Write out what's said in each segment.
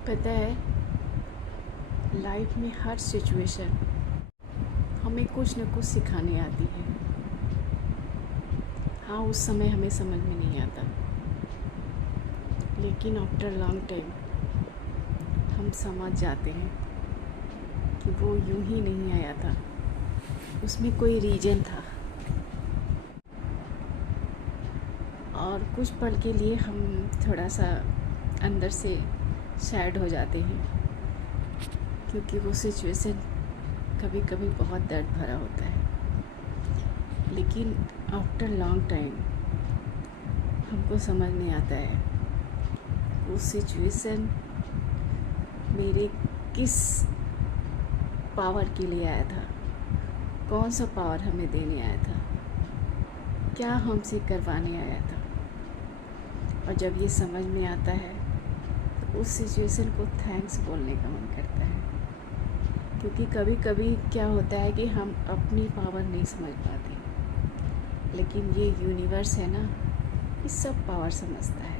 पता है, लाइफ में हर सिचुएशन हमें कुछ न कुछ सिखाने आती है। हाँ, उस समय हमें समझ में नहीं आता, लेकिन आफ्टर लॉन्ग टाइम हम समझ जाते हैं कि वो यूं ही नहीं आया था, उसमें कोई रीज़न था। और कुछ पल के लिए हम थोड़ा सा अंदर से सैड हो जाते हैं, क्योंकि वो सिचुएशन कभी कभी बहुत दर्द भरा होता है। लेकिन आफ्टर लॉन्ग टाइम हमको समझ में आता है वो सिचुएशन मेरे किस पावर के लिए आया था, कौन सा पावर हमें देने आया था, क्या हमसे करवाने आया था। और जब ये समझ में आता है तो उस सिचुएशन को थैंक्स बोलने का मन करता है, क्योंकि कभी कभी क्या होता है कि हम अपनी पावर नहीं समझ पाते, लेकिन ये यूनिवर्स है ना, ये सब पावर समझता है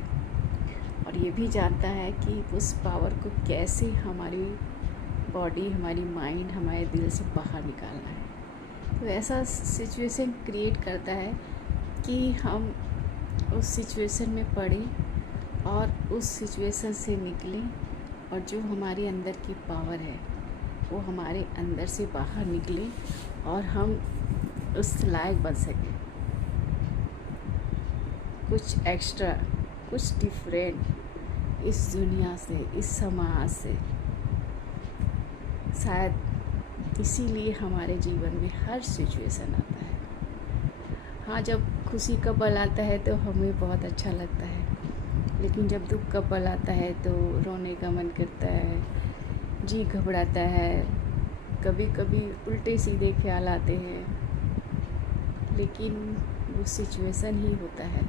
और ये भी जानता है कि उस पावर को कैसे हमारी बॉडी, हमारी माइंड, हमारे दिल से बाहर निकालना है। तो ऐसा सिचुएशन क्रिएट करता है कि हम उस सिचुएशन में पड़ें और उस सिचुएशन से निकलें, और जो हमारे अंदर की पावर है वो हमारे अंदर से बाहर निकले और हम उस लायक बन सकें, कुछ एक्स्ट्रा, कुछ डिफरेंट इस दुनिया से, इस समाज से। शायद इसीलिए हमारे जीवन में हर सिचुएशन आता है। हाँ, जब खुशी का पल आता है तो हमें बहुत अच्छा लगता है, लेकिन जब दुख का पल आता है तो रोने का मन करता है, जी घबराता है, कभी कभी उल्टे सीधे ख्याल आते हैं। लेकिन वो सिचुएशन ही होता है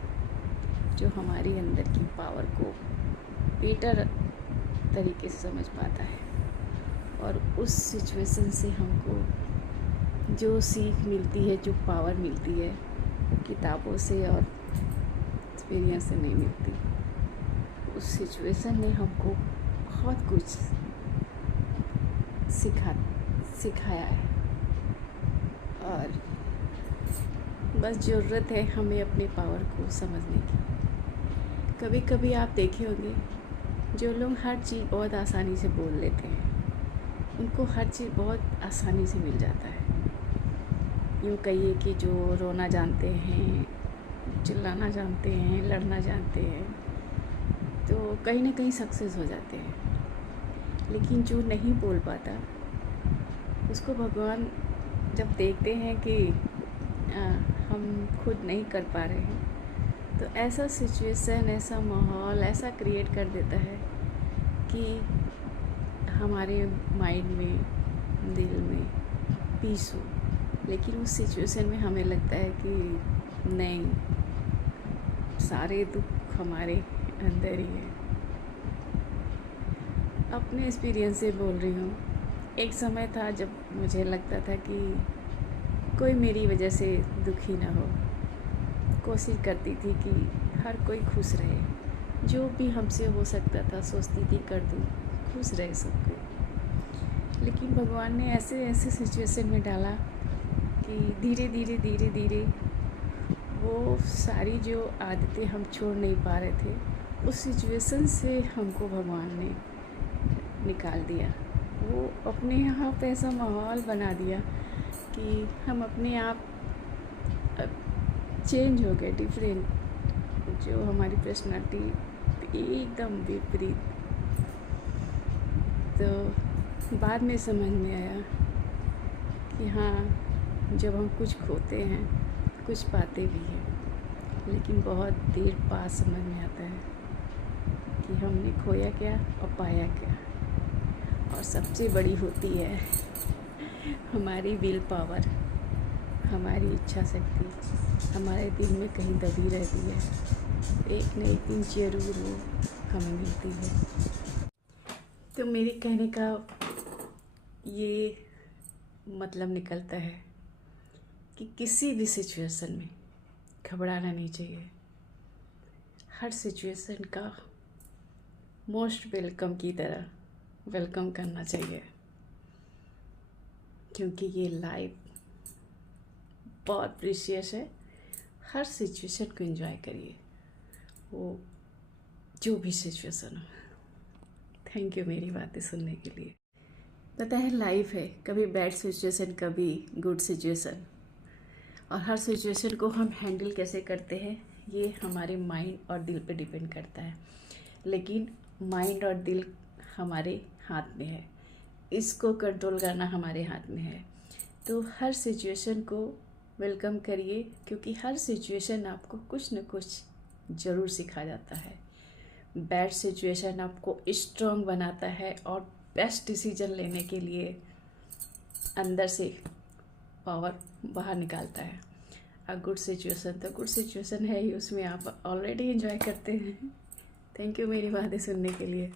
जो हमारी अंदर की पावर को बेटर तरीके से समझ पाता है, और उस सिचुएशन से हमको जो सीख मिलती है, जो पावर मिलती है, किताबों से और एक्सपीरियंस से नहीं मिलती। उस सिचुएशन ने हमको बहुत कुछ सिखाया है, और बस ज़रूरत है हमें अपने पावर को समझने की। कभी कभी आप देखे होंगे, जो लोग हर चीज़ बहुत आसानी से बोल लेते हैं, उनको हर चीज़ बहुत आसानी से मिल जाता है। यूँ कहिए कि जो रोना जानते हैं, चिल्लाना जानते हैं, लड़ना जानते हैं, तो कहीं ना कहीं सक्सेस हो जाते हैं। लेकिन जो नहीं बोल पाता, उसको भगवान जब देखते हैं कि हम खुद नहीं कर पा रहे हैं, तो ऐसा सिचुएशन, ऐसा माहौल ऐसा क्रिएट कर देता है कि हमारे माइंड में, दिल में पीस हो। लेकिन उस सिचुएशन में हमें लगता है कि नहीं, सारे दुख हमारे अंदर ही है। अपने एक्सपीरियंस से बोल रही हूँ। एक समय था जब मुझे लगता था कि कोई मेरी वजह से दुखी ना हो। कोशिश करती थी कि हर कोई खुश रहे, जो भी हमसे हो सकता था सोचती थी कर दूँ, खुश रहे सब कोई। लेकिन भगवान ने ऐसे ऐसे सिचुएशन में डाला कि धीरे धीरे धीरे धीरे वो सारी जो आदतें हम छोड़ नहीं पा रहे थे, उस सिचुएशन से हमको भगवान ने निकाल दिया। वो अपने यहाँ पे ऐसा माहौल बना दिया कि हम अपने आप चेंज हो गए, डिफरेंट, जो हमारी पर्सनालिटी एकदम विपरीत। तो बाद में समझ में आया कि हाँ, जब हम कुछ खोते हैं कुछ पाते भी हैं, लेकिन बहुत देर बाद समझ में आता है कि हमने खोया क्या और पाया क्या। और सबसे बड़ी होती है हमारी विल पावर, हमारी इच्छा शक्ति हमारे दिल में कहीं दबी रहती है, एक न एक दिन जरूर वो हमें मिलती है। तो मेरे कहने का ये मतलब निकलता है कि किसी भी सिचुएशन में घबराना नहीं चाहिए। हर सिचुएशन का मोस्ट वेलकम की तरह वेलकम करना चाहिए, क्योंकि ये लाइफ बहुत प्रीशियस है। हर सिचुएशन को एंजॉय करिए, वो जो भी सिचुएशन हो। थैंक यू मेरी बातें सुनने के लिए। पता है लाइफ है, कभी बैड सिचुएशन कभी गुड सिचुएशन, और हर सिचुएशन को हम हैंडल कैसे करते हैं ये हमारे माइंड और दिल पे डिपेंड करता है। लेकिन माइंड और दिल हमारे हाथ में है, इसको कंट्रोल करना हमारे हाथ में है। तो हर सिचुएशन को वेलकम करिए, क्योंकि हर सिचुएशन आपको कुछ न कुछ ज़रूर सिखा जाता है। बैड सिचुएशन आपको स्ट्रॉन्ग बनाता है और बेस्ट डिसीजन लेने के लिए अंदर से पावर बाहर निकालता है। गुड सिचुएशन तो गुड सिचुएशन है ही, उसमें आप ऑलरेडी एंजॉय करते हैं। थैंक यू मेरी बातें सुनने के लिए।